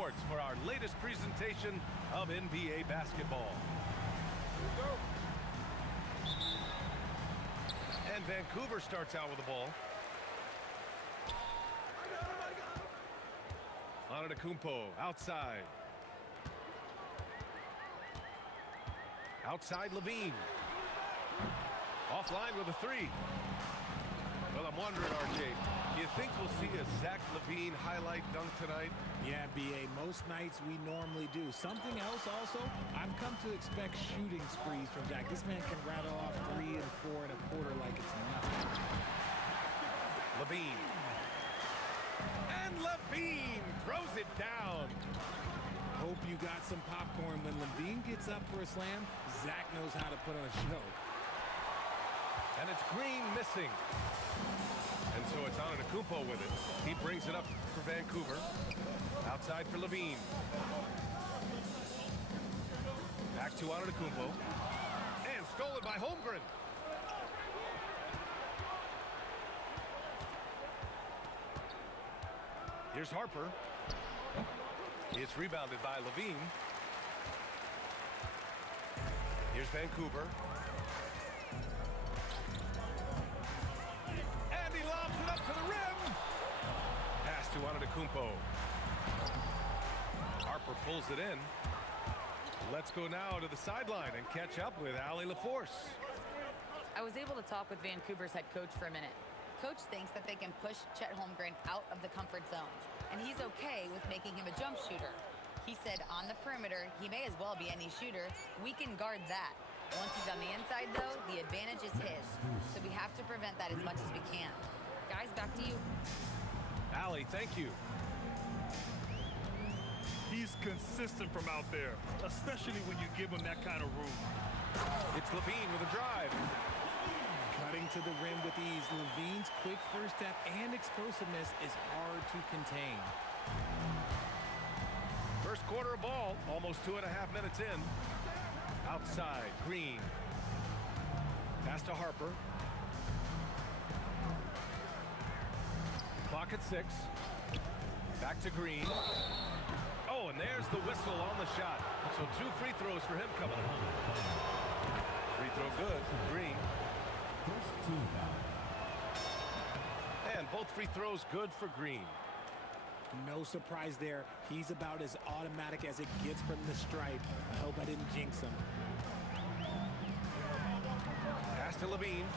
Sports for our latest presentation of NBA basketball. And Vancouver starts out with the ball. Antetokounmpo outside. Outside Levine. Offline with a three. Well, I'm wondering, RJ, do you think we'll see a Zach LaVine highlight dunk tonight? Yeah, B.A., most nights we normally do. Something else also, I've come to expect shooting sprees from Zach. This man can rattle off 3 and 4 and a quarter like it's nothing. LaVine. And LaVine throws it down. Hope you got some popcorn. When LaVine gets up for a slam, Zach knows how to put on a show. And it's Green missing. And so it's Antetokounmpo with it. He brings it up for Vancouver. Outside for Levine. Back to Antetokounmpo. And stolen by Holmgren. Here's Harper. It's rebounded by Levine. Here's Vancouver. And he lobs it up to the rim. Pass to Antetokounmpo. Harper pulls it in. Let's go now to the sideline and catch up with Allie LaForce. I was able to talk with Vancouver's head coach for a minute. Coach thinks that they can push Chet Holmgren out of the comfort zones, and he's okay with making him a jump shooter. He said on the perimeter, he may as well be any shooter. We can guard that. Once he's on the inside, though, the advantage is his. So we have to prevent that as much as we can. Guys, back to you. Allie, thank you. He's consistent from out there, especially when you give him that kind of room. It's Levine with a drive. Cutting to the rim with ease, Levine's quick first step and explosiveness is hard to contain. First quarter of ball, almost 2.5 minutes in. Outside, Green. Pass to Harper. Clock at 6. Back to Green. Oh, and there's the whistle on the shot. So 2 free throws for him coming home. Free throw good, Green. And both free throws good for Green. No surprise there. He's about as automatic as it gets from the stripe. I hope I didn't jinx him. Pass to Levine.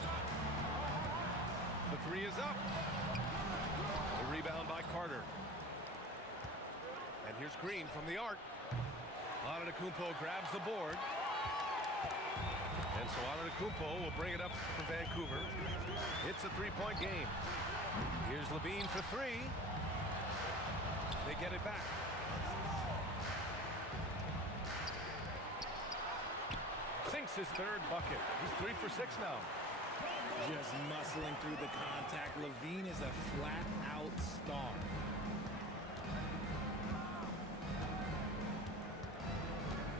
The 3 is up. The rebound by Carter. And here's Green from the arc. Antetokounmpo grabs the board. And so Antetokounmpo will bring it up for Vancouver. It's a 3-point game. Here's Levine for 3. They get it back. Sinks his 3rd bucket. He's 3 for 6 now. Just muscling through the contact. Levine is a flat-out star.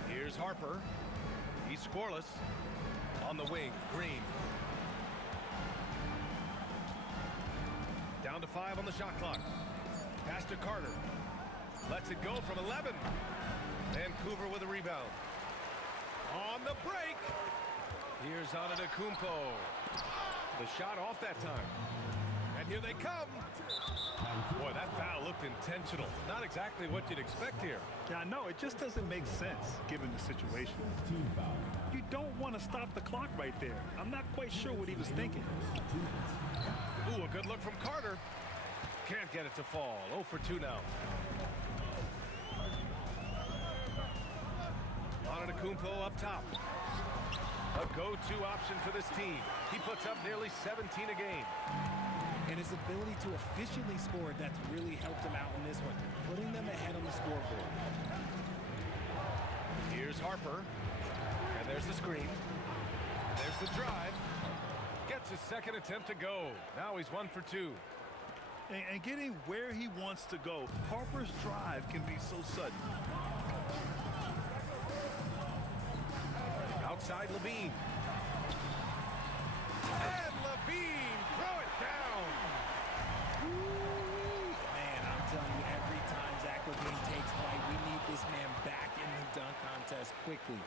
Here's Harper. He's scoreless. On the wing, Green. Down to 5 on the shot clock. Pass to Carter. Lets it go from 11. Vancouver with a rebound. On the break. Here's Antetokounmpo. The shot off that time. And here they come. Boy, that foul looked intentional. Not exactly what you'd expect here. Yeah, I know. It just doesn't make sense given the situation. You don't want to stop the clock right there. I'm not quite sure what he was thinking. Ooh, a good look from Carter. Can't get it to fall. 0 for 2 now. Antetokounmpo up top. A go-to option for this team. He puts up nearly 17 a game. And his ability to efficiently score, that's really helped him out in this one, putting them ahead on the scoreboard. Here's Harper. And there's the screen. And there's the drive. Gets his 2nd attempt to go. Now he's 1 for 2. And getting where he wants to go, Harper's drive can be so sudden. Outside Levine. And Levine, throw it down. Man, I'm telling you, every time Zach LaVine takes flight, adjust quickly.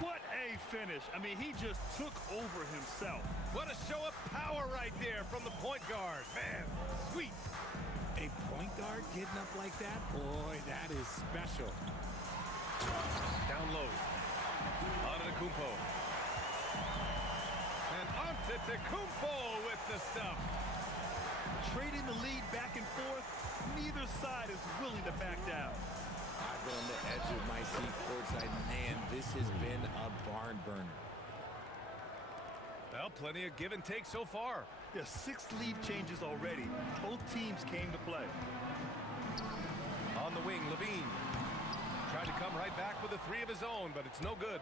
What a finish. I mean, he just took over himself. What a show of power right there from the point guard. Man, sweet. A point guard getting up like that? Boy, that is special. Down low. Antetokounmpo. And Antetokounmpo with the stuff. Trading the lead back and forth, neither side is willing to back down. I've been on the edge of my seat courtside. Man, this has been a barn burner. Well, plenty of give and take so far. There's 6 lead changes already. Both teams came to play. On the wing, Levine. Tried to come right back with a 3 of his own, but it's no good.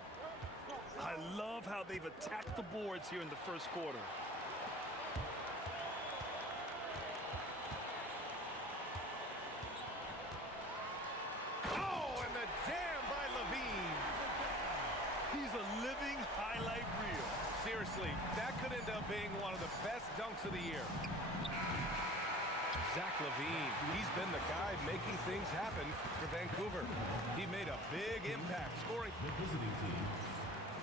I love how they've attacked the boards here in the first quarter. Oh, and the jam by Levine. He's a living highlight reel. Seriously, that could end up being one of the best dunks of the year. Zach LaVine, he's been the guy making things happen for Vancouver. He made a big impact, scoring. The visiting team,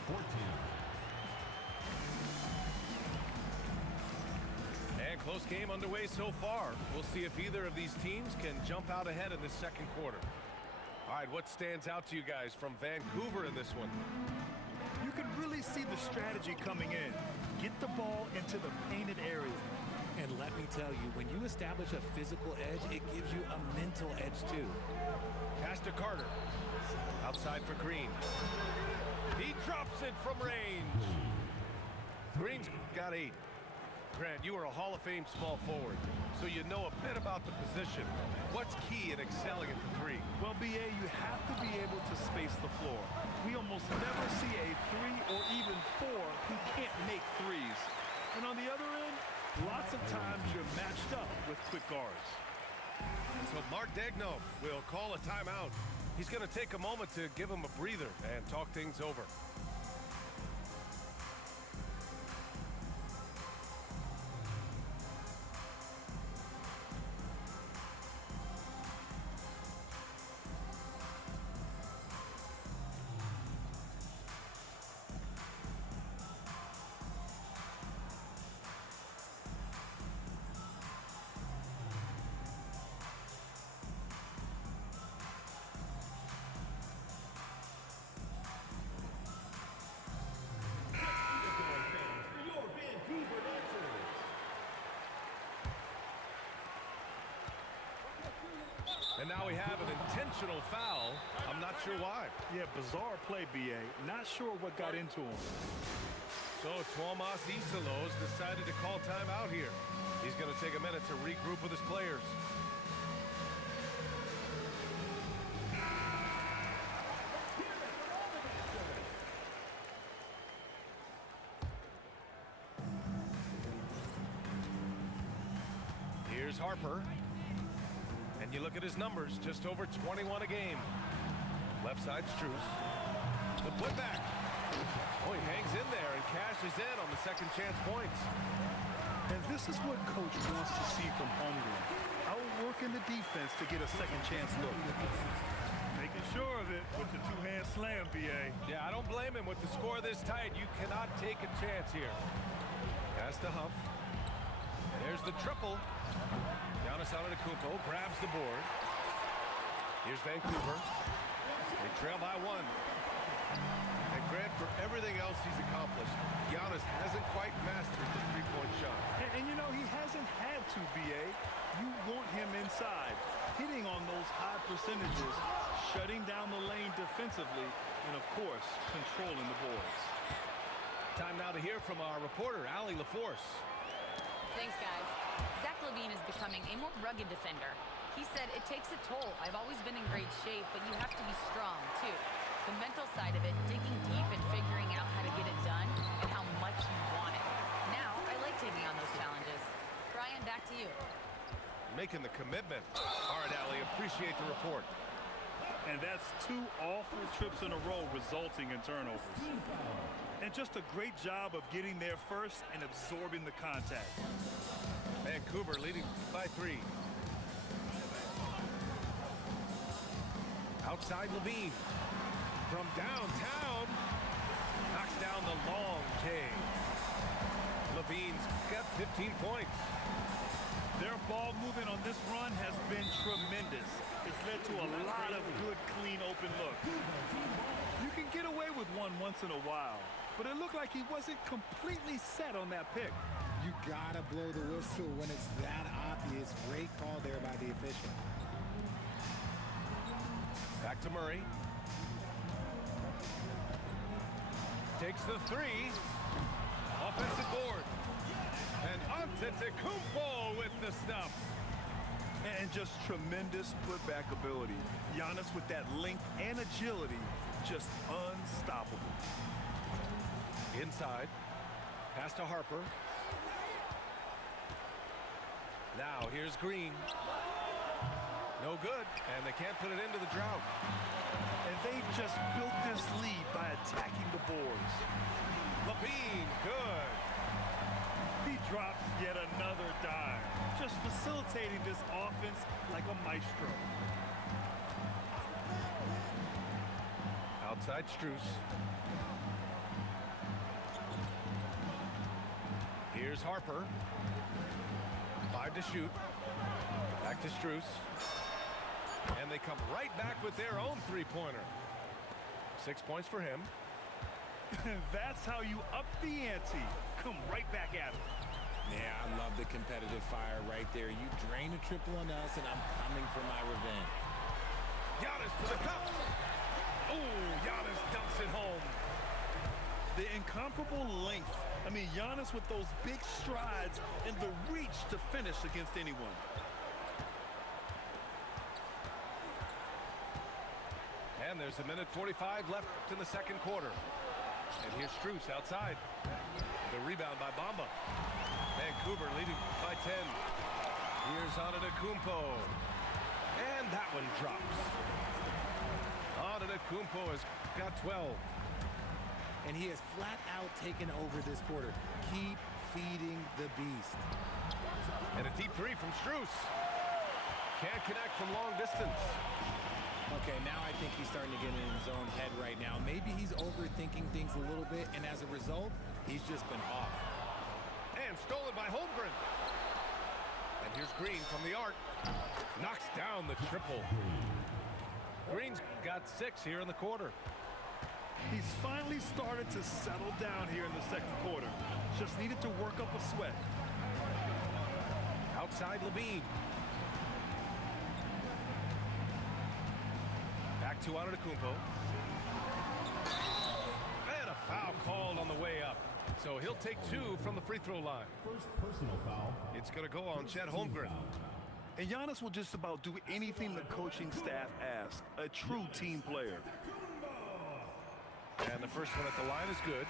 14. And close game underway so far. We'll see if either of these teams can jump out ahead in the second quarter. All right, what stands out to you guys from Vancouver in this one? You can really see the strategy coming in. Get the ball into the painted area. And let me tell you, when you establish a physical edge, it gives you a mental edge too. Pass to Carter. Outside for Green. He drops it from range. Green's got 8. Grant, you are a Hall of Fame small forward, so you know a bit about the position. What's key in excelling at the 3? Well, BA, you have to be able to space the floor. We almost never see a 3 or even 4 who can't make threes. And on the other end, lots of times you're matched up with quick guards. So Mark Daigneault will call a timeout. He's going to take a moment to give him a breather and talk things over. And now we have an intentional foul. I'm not sure why. Yeah, bizarre play, BA. Not sure what got into him. So Tuomas Isalos decided to call timeout here. He's going to take a minute to regroup with his players. Here's Harper. And you look at his numbers, just over 21 a game. Left side, Strus. The putback. Oh, he hangs in there and cashes in on the second chance points. And this is what Coach wants to see from Holmgren. Outworking the defense to get a second chance look. Making sure of it with the two-hand slam, BA. Yeah, I don't blame him with the score this tight. You cannot take a chance here. Pass to Huff. There's the triple. Giannis Antetokounmpo grabs the board. Here's Vancouver. They trail by 1. And Grant, for everything else he's accomplished, Giannis hasn't quite mastered the three-point shot. And you know, he hasn't had to, BA. You want him inside, hitting on those high percentages, shutting down the lane defensively, and of course, controlling the boards. Time now to hear from our reporter, Allie LaForce. Thanks, guys. Zach LaVine is becoming a more rugged defender. He said, it takes a toll. I've always been in great shape, but you have to be strong, too. The mental side of it, digging deep and figuring out how to get it done and how much you want it. Now, I like taking on those challenges. Brian, back to you. Making the commitment. All right, Allie, appreciate the report. And that's 2 awful trips in a row resulting in turnovers. And just a great job of getting there first and absorbing the contact. Vancouver leading by 3. Outside Levine. From downtown, knocks down the long K. Levine's got 15 points. Their ball movement on this run has been tremendous. It's led to a lot of good, clean, open looks. You can get away with one once in a while, but it looked like he wasn't completely set on that pick. You gotta blow the whistle when it's that obvious. Great call there by the official. Back to Murray. Takes the three. Offensive board. And Antetokounmpo with the stuff. And just tremendous putback ability. Giannis with that length and agility, just unstoppable. Inside. Pass to Harper. Now here's Green. No good, and they can't put it into the drought. And they've just built this lead by attacking the boards. Levine, good. He drops yet another dime, just facilitating this offense like a maestro. Outside Strus. Here's Harper. 5 to shoot. Back to Strus. And they come right back with their own three-pointer. 6 points for him. That's how you up the ante. Come right back at him. Yeah, I love the competitive fire right there. You drain a triple on us, and I'm coming for my revenge. Giannis to the cup. Oh, Giannis dumps it home. The incomparable length. I mean, Giannis with those big strides and the reach to finish against anyone. And there's a minute 45 left in the second quarter. And here's Strus outside. The rebound by Bamba. Vancouver leading by 10. Here's Antetokounmpo. And that one drops. Antetokounmpo has got 12. And he has flat out taken over this quarter. Keep feeding the beast. And a deep three from Strus. Can't connect from long distance. Okay, now I think he's starting to get in his own head right now. Maybe he's overthinking things a little bit, and as a result, he's just been off. And stolen by Holmgren. And here's Green from the arc. Knocks down the triple. Green's got 6 here in the quarter. He's finally started to settle down here in the second quarter. Just needed to work up a sweat. Outside Levine. Back to Antetokounmpo. And a foul called on the way up. So he'll take 2 from the free throw line. First personal foul. It's going to go on Chet Holmgren. And Giannis will just about do anything the coaching staff asks. A true team player. And the first one at the line is good.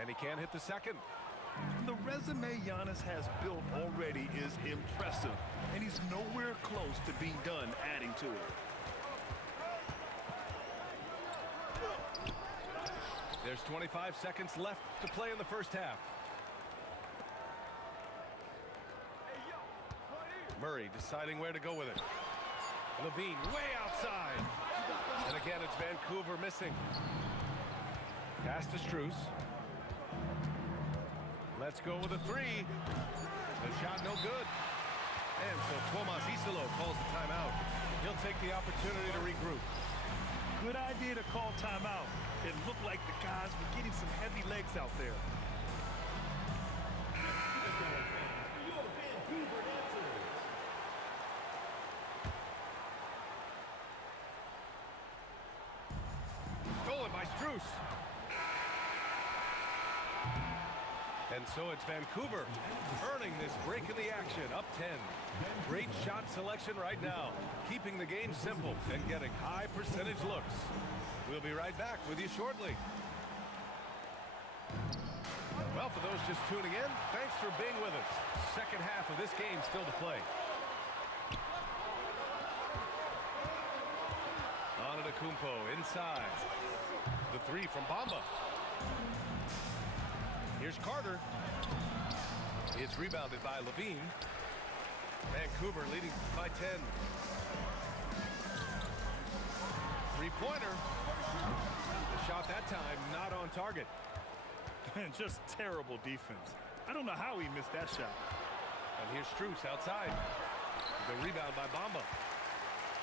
And he can't hit the second. The resume Giannis has built already is impressive, and he's nowhere close to being done adding to it. There's 25 seconds left to play in the first half. Murray deciding where to go with it. Levine way outside. And again, it's Vancouver missing. Pass to Strus. Let's go with a 3. The shot no good. And so Tomas Isolo calls the timeout. He'll take the opportunity to regroup. Good idea to call timeout. It looked like the guys were getting some heavy legs out there. Stolen by Strus. And so it's Vancouver earning this break in the action, up 10. Great shot selection right now, keeping the game simple and getting high percentage looks. We'll be right back with you shortly. Well, for those just tuning in, thanks for being with us. Second half of this game still to play. Antetokounmpo inside. The 3 from Bamba. Here's Carter. It's rebounded by Levine. Vancouver leading by 10. Three-pointer. The shot that time not on target. And just terrible defense. I don't know how he missed that shot. And here's Strus outside. The rebound by Bamba.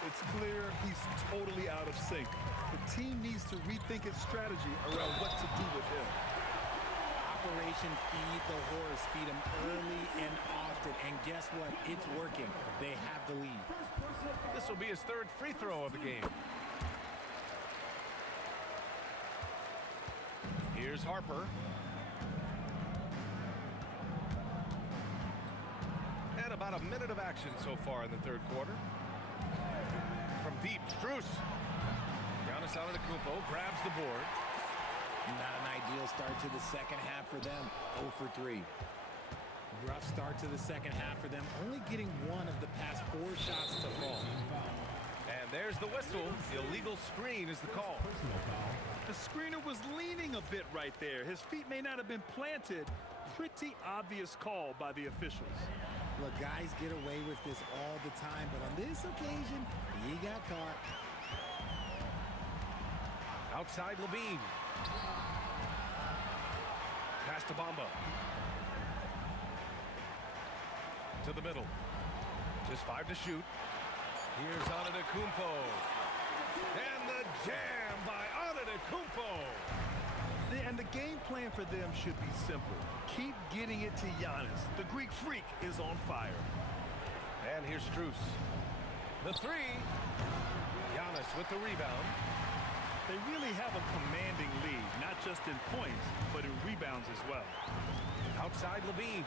It's clear he's totally out of sync. The team needs to rethink its strategy around what to do with him. Operation Feed the Horse. Feed him early and often. And guess what? It's working. They have the lead. This will be his third free throw of the game. Here's Harper. And about a minute of action so far in the third quarter. From deep, Strus. Giannis Antetokounmpo grabs the board. Not an ideal start to the second half for them. 0 for 3. Rough start to the second half for them. Only getting one of the past 4 shots to fall. And there's the whistle. Illegal screen is the call. The screener was leaning a bit right there. His feet may not have been planted. Pretty obvious call by the officials. Look, guys get away with this all the time, but on this occasion, he got caught. Outside Levine. Pass to Bamba. To the middle. Just 5 to shoot. Here's Antetokounmpo. And the jam by Antetokounmpo. And the game plan for them should be simple. Keep getting it to Giannis. The Greek freak is on fire. And here's Strus. The three. Giannis with the rebound. They really have a commanding lead, not just in points, but in rebounds as well. Outside Levine.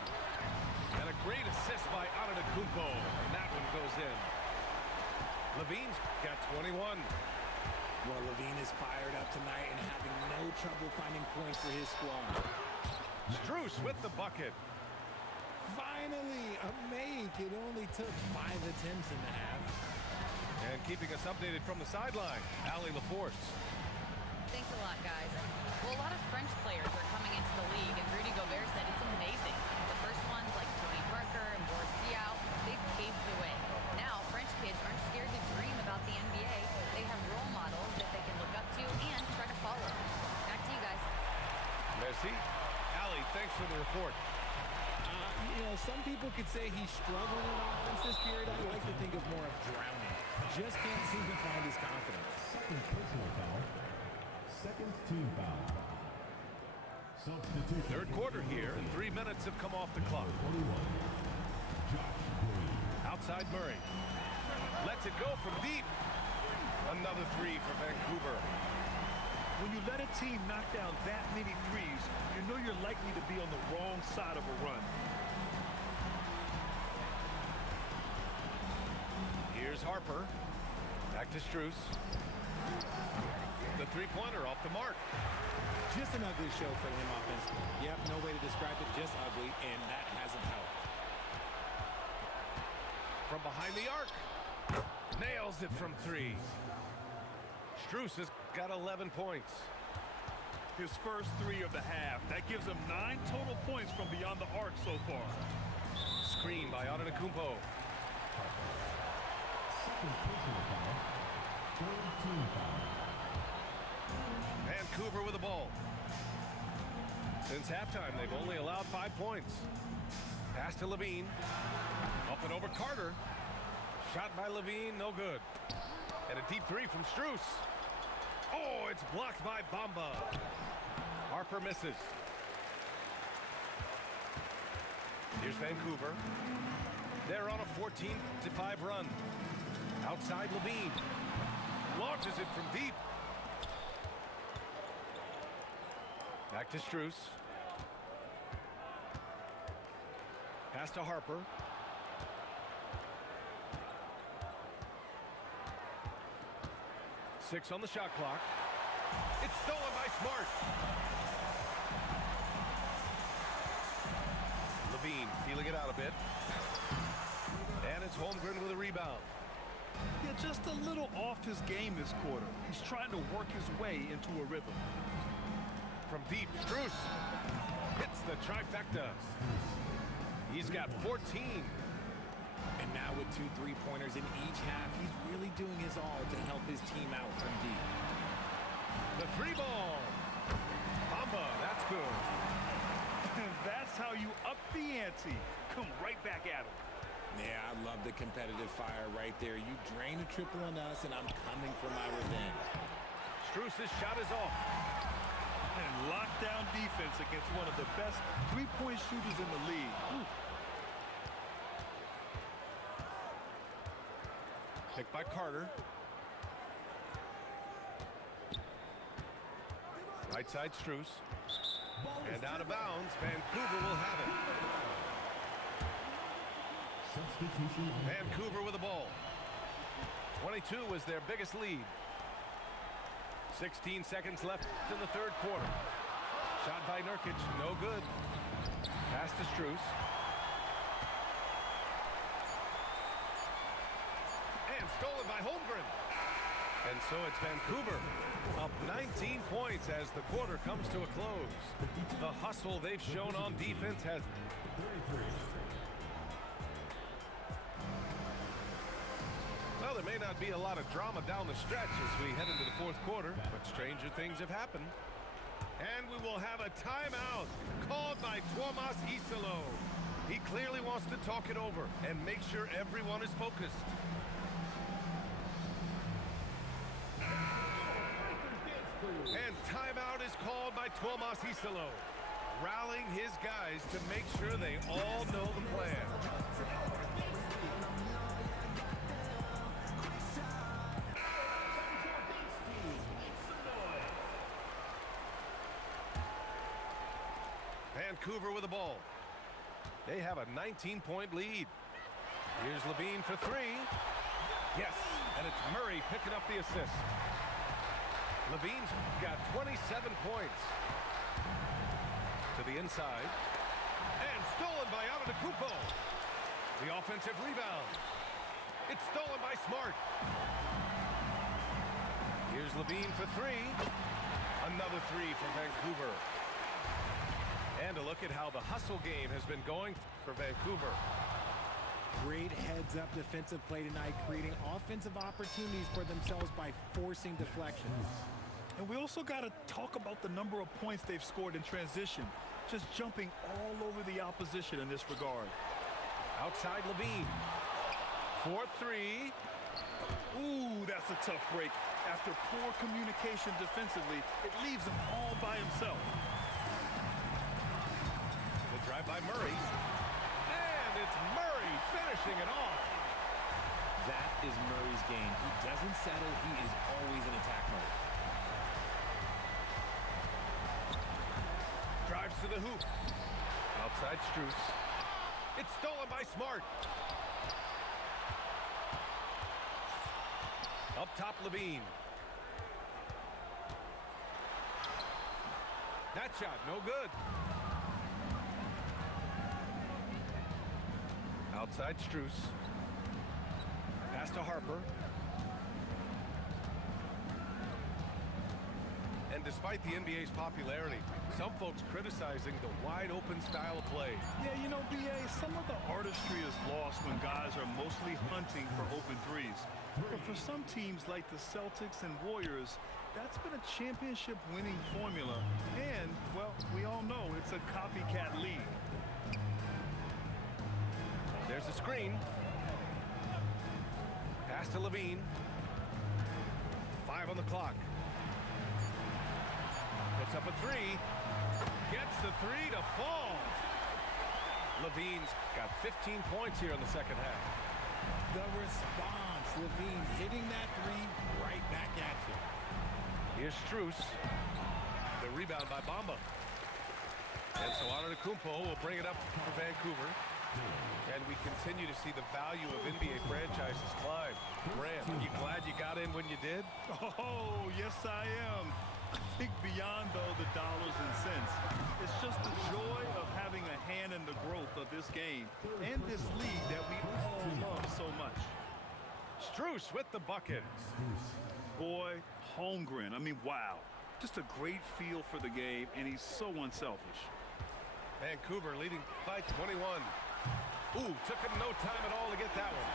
And a great assist by Antetokounmpo. And that one goes in. Levine's got 21. Well, Levine is fired up tonight and having no trouble finding points for his squad. Strus with the bucket. Finally, a make. It only took 5 attempts in the half. And keeping us updated from the sideline, Allie LaForce. Thanks a lot, guys. Well, a lot of French players are coming into the league, and Rudy Gobert said it's amazing. The first ones, like Tony Parker and Boris Diaw, they've paved the way. Now, French kids aren't scared to dream about the NBA. They have role models that they can look up to and try to follow. Back to you guys. Merci. Allie, thanks for the report. You know, some people could say he's struggling in offense this period. I like to think of more of drowning. Just can't seem to find his confidence. Second personal foul. Second team foul. Substitution. Third quarter here, and 3 minutes have come off the clock. 41. Josh Green. Outside Murray. Lets it go from deep. Another three for Vancouver. When you let a team knock down that many threes, you know you're likely to be on the wrong side of a run. Here's Harper. Back to Strus. The three-pointer off the mark. Just an ugly show for him offensively. Yep, no way to describe it, just ugly, and that hasn't helped. From behind the arc. Nails it from 3. Strus has got 11 points. His first 3 of the half. That gives him 9 total points from beyond the arc so far. Screen by Antetokounmpo. Second personal foul. Third team foul. Vancouver with the ball. Since halftime, they've only allowed 5 points. Pass to Levine. Up and over Carter. Shot by Levine, no good. And a deep three from Strus. Oh, it's blocked by Bamba. Harper misses. Here's Vancouver. They're on a 14-5 run. Outside Levine. Launches it from deep. Back to Strus. Pass to Harper. Six on the shot clock. It's stolen by Smart. Levine feeling it out a bit. And it's Holmgren with a rebound. Yeah, just a little off his game this quarter. He's trying to work his way into a rhythm. From deep, Strus hits the trifecta. He's got 14. And with 2 3-pointers in each half. He's really doing his all to help his team out from deep. The 3 ball. Bamba, that's good. That's how you up the ante. Come right back at him. Yeah, I love the competitive fire right there. You drain a triple on us, and I'm coming for my revenge. Strus's shot is off. And lockdown defense against one of the best three-point shooters in the league. Ooh. Picked by Carter. Right side Strus. And out of bounds, Vancouver will have it. Substitution. Vancouver with the ball. 22 was their biggest lead. 16 seconds left in the third quarter. Shot by Nurkic, no good. Pass to Strus. And stolen by Holmgren. And so it's Vancouver up 19 points as the quarter comes to a close. The hustle they've shown on defense has... 33. Well, there may not be a lot of drama down the stretch as we head into the fourth quarter, but stranger things have happened. And we will have a timeout called by Tuomas Isalo. He clearly wants to talk it over and make sure everyone is focused. And timeout is called by Tuomas Isalo, rallying his guys to make sure they all know the plan. Vancouver with the ball. They have a 19-point lead. Here's Levine for 3. Yes, and it's Murray picking up the assist. Levine's got 27 points. To the inside. And stolen by Antetokounmpo. The offensive rebound. It's stolen by Smart. Here's Levine for 3. Another 3 for Vancouver. And a look at how the hustle game has been going for Vancouver. Great heads-up defensive play tonight, creating offensive opportunities for themselves by forcing deflections. And we also got to talk about the number of points they've scored in transition, just jumping all over the opposition in this regard. Outside Levine. 4-3. Ooh, that's a tough break. After poor communication defensively, it leaves him all by himself. The drive by Murray. And it's Murray finishing it off. That is Murray's game. He doesn't settle. He is always in attack mode. Drives to the hoop. Outside Strus. It's stolen by Smart. Up top Levine. That shot, no good. Outside Strus. Pass to Harper. And despite the NBA's popularity, some folks criticizing the wide-open style of play. Yeah, you know, B.A., some of the artistry is lost when guys are mostly hunting for open threes. But for some teams like the Celtics and Warriors, that's been a championship-winning formula. And, well, we all know it's a copycat league. There's a screen. Pass to Levine. 5 on the clock. Puts up a 3. Gets the 3 to fall. Levine's got 15 points here in the second half. The response, Levine hitting that 3 right back at you. Here's Strus. The rebound by Bamba. And so Antetokounmpo will bring it up for Vancouver. And we continue to see the value of NBA franchises climb. Grant, are you glad you got in when you did? Oh, yes, I am. I think beyond, though, the dollars and cents, it's just the joy of having a hand in the growth of this game and this league that we all love so much. Strus with the bucket. Boy, Holmgren, I mean, wow. Just a great feel for the game, and he's so unselfish. Vancouver leading by 21. Ooh, took him no time at all to get that one.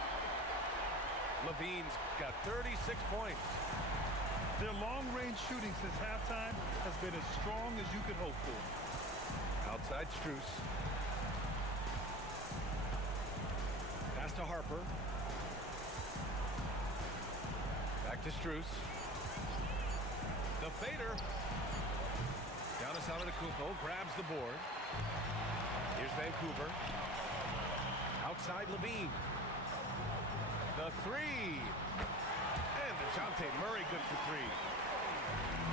Levine's got 36 points. Their long-range shooting since halftime has been as strong as you could hope for. Outside Strus. Pass to Harper. Back to Strus. The fader. Giannis Antetokounmpo grabs the board. Here's Vancouver. Outside Levine. The three. And DeJounte Murray good for three.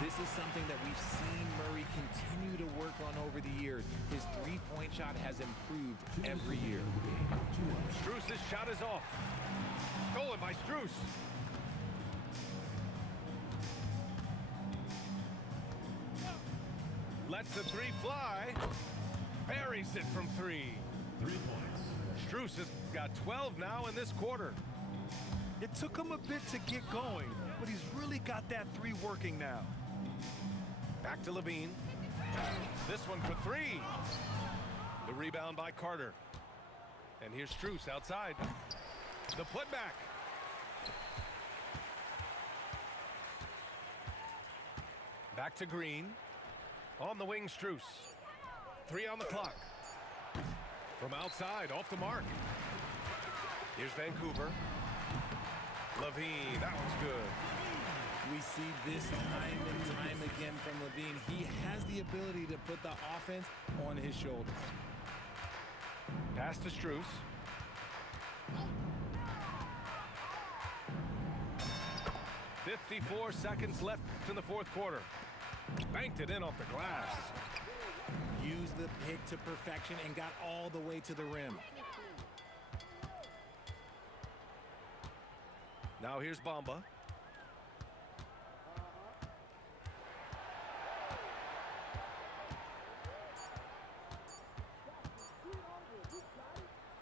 This is something that we've seen Murray continue to work on over the years. His three-point shot has improved every year. Strus's shot is off. Stolen by Strus. Lets the three fly. Buries it from three. 3 points. Strus has got 12 now in this quarter. It took him a bit to get going, but he's really got that three working now. Back to Levine. This one for three. The rebound by Carter. And here's Strus outside. The putback. Back to Green. On the wing, Strus. Three on the clock. From outside, off the mark. Here's Vancouver. Levine, that one's good. We see this time and time again from Levine. He has the ability to put the offense on his shoulders. Pass to Strus. "54 seconds left in the fourth quarter. Banked it in off the glass. Used the pick to perfection and got all the way to the rim. Now here's Bamba.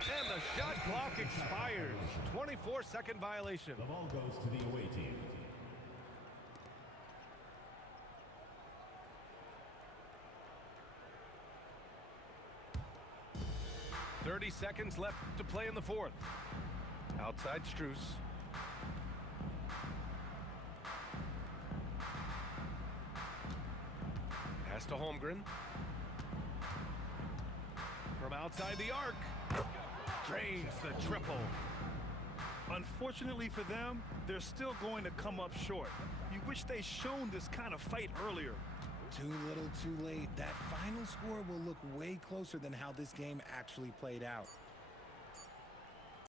And the shot clock expires. 24-second violation. The ball goes to the away team. 30 seconds left to play in the fourth. Outside Strus. Pass to Holmgren. From outside the arc. Drains the triple. Unfortunately for them, they're still going to come up short. You wish they shown this kind of fight earlier. Too little, too late. That final score will look way closer than how this game actually played out.